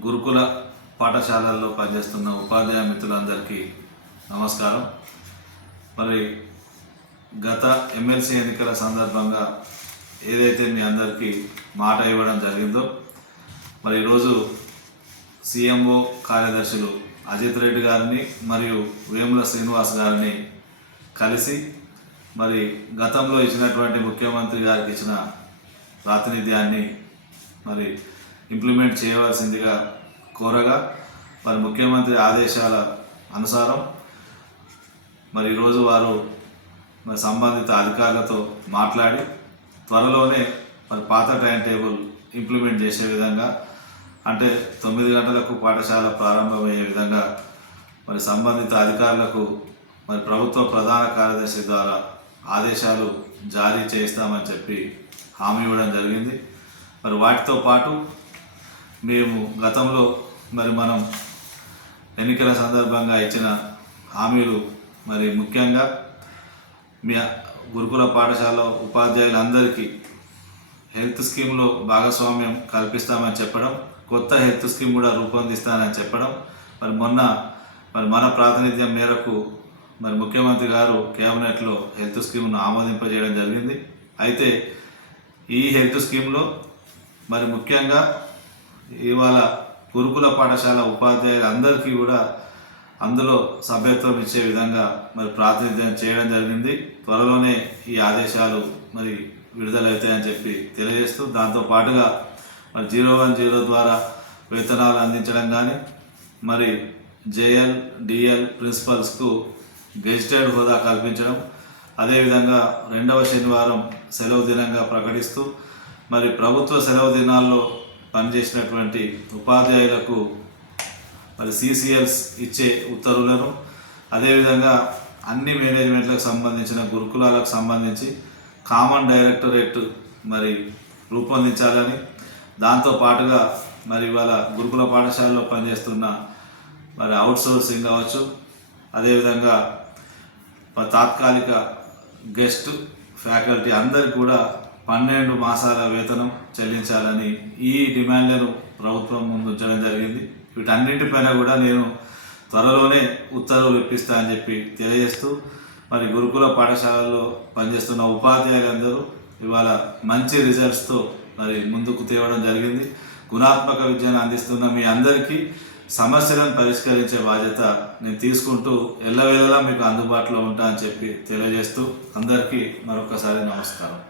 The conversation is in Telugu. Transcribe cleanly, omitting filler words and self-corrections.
గురుకుల పాఠశాలల్లో పనిచేస్తున్న ఉపాధ్యాయ మిత్రులందరికీ నమస్కారం. మరి గత ఎమ్మెల్సీ ఎన్నికల సందర్భంగా ఏదైతే మీ అందరికీ మాట ఇవ్వడం జరిగిందో, మరి ఈరోజు సీఎంఓ కార్యదర్శులు అజిత్ రెడ్డి గారిని మరియు వేముల శ్రీనివాస్ గారిని కలిసి మరి గతంలో ఇచ్చినటువంటి ముఖ్యమంత్రి గారికి ఇచ్చిన ప్రాతినిధ్యాన్ని మరి ఇంప్లిమెంట్ చేయవలసిందిగా కోరగా, మరి ముఖ్యమంత్రి ఆదేశాల అనుసారం మరి ఈరోజు వారు మరి సంబంధిత అధికారులతో మాట్లాడి త్వరలోనే మరి పాత టైం టేబుల్ ఇంప్లిమెంట్ చేసే విధంగా, అంటే 9 గంటలకు పాఠశాల ప్రారంభమయ్యే విధంగా మరి సంబంధిత అధికారులకు మరి ప్రభుత్వ ప్రధాన కార్యదర్శి ద్వారా ఆదేశాలు జారీ చేస్తామని చెప్పి హామీ ఇవ్వడం జరిగింది. మరి వాటితో పాటు మేము గతంలో మరి మనం ఎన్నికల సందర్భంగా ఇచ్చిన హామీలు, మరి ముఖ్యంగా మీ గురుకుల పాఠశాల ఉపాధ్యాయులందరికీ హెల్త్ స్కీమ్లో భాగస్వామ్యం కల్పిస్తామని చెప్పడం, కొత్త హెల్త్ స్కీమ్ కూడా రూపొందిస్తానని చెప్పడం, మరి మన ప్రాతినిధ్యం మేరకు మరి ముఖ్యమంత్రి గారు కేబినెట్లో హెల్త్ స్కీమ్ను ఆమోదింపజేయడం జరిగింది. అయితే ఈ హెల్త్ స్కీమ్లో మరి ముఖ్యంగా ఇవాళ గురుకుల పాఠశాల ఉపాధ్యాయులందరికీ కూడా అందులో సభ్యత్వం ఇచ్చే విధంగా మరి ప్రాతినిధ్యం చేయడం జరిగింది. త్వరలోనే ఈ ఆదేశాలు మరి విడుదలవుతాయని చెప్పి తెలియజేస్తూ, దాంతోపాటుగా మరి 010 ద్వారా వేతనాలు అందించడం కానీ, మరి జేఎల్ డిఎల్ ప్రిన్సిపల్స్కు గెజిటెడ్ హోదా కల్పించడం, అదేవిధంగా 2వ శనివారం సెలవు దినంగా ప్రకటిస్తూ మరి ప్రభుత్వ సెలవు దినాల్లో పనిచేసినటువంటి ఉపాధ్యాయులకు మరి CCLs ఇచ్చే ఉత్తర్వులను, అదేవిధంగా అన్ని మేనేజ్మెంట్లకు సంబంధించిన గురుకులాలకు సంబంధించి కామన్ డైరెక్టరేట్ మరి రూపొందించాలని, దాంతోపాటుగా మరి ఇవాళ గురుకుల పాఠశాలలో పనిచేస్తున్న మరి అవుట్సోర్సింగ్ కావచ్చు, అదేవిధంగా తాత్కాలిక గెస్ట్ ఫ్యాకల్టీ అందరికీ కూడా 12 మాసాల వేతనం చెల్లించాలని ఈ డిమాండ్లను ప్రభుత్వం ముందు ఉంచడం జరిగింది. వీటన్నింటిపైన కూడా నేను త్వరలోనే ఉత్తర్వులు ఇప్పిస్తా అని చెప్పి తెలియజేస్తూ, మరి గురుకుల పాఠశాలలో పనిచేస్తున్న ఉపాధ్యాయులందరూ ఇవాళ మంచి రిజల్ట్స్తో మరి ముందుకు తేవడం జరిగింది. గుణాత్మక విద్యను అందిస్తున్న మీ అందరికీ సమస్యలను పరిష్కరించే బాధ్యత నేను తీసుకుంటూ ఎల్లవేళలా మీకు అందుబాటులో ఉంటా అని చెప్పి తెలియజేస్తూ అందరికీ మరొకసారి నమస్కారం.